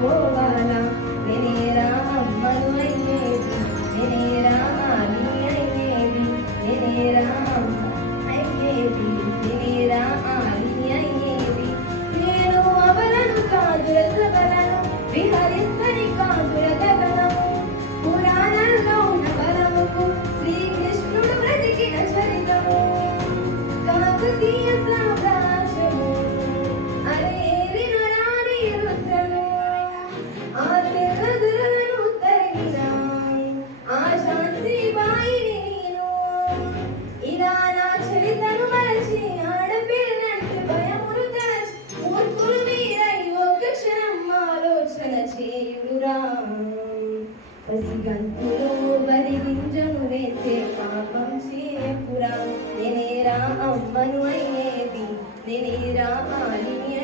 పోవాలా నేనేరా అమ్మను అయ్యేది నేనేరా ఆని అయ్యేది నేనేరా అయ్యేది నేనేరా ఆని అయ్యేది నేను అవలను కాదు రసబలను విహరిస్తని కాదు రగగనము పురాణంలో ఉన్న బలముకు శ్రీకృష్ణుడు బ్రతికిన చరితము కాకతీయ సామ్రాజ్యము పసిగంతులో వరిగింజను వేసే పాపం చేపురా నేనేరా అమ్మను అయ్యేది నేనేరా ఆలిని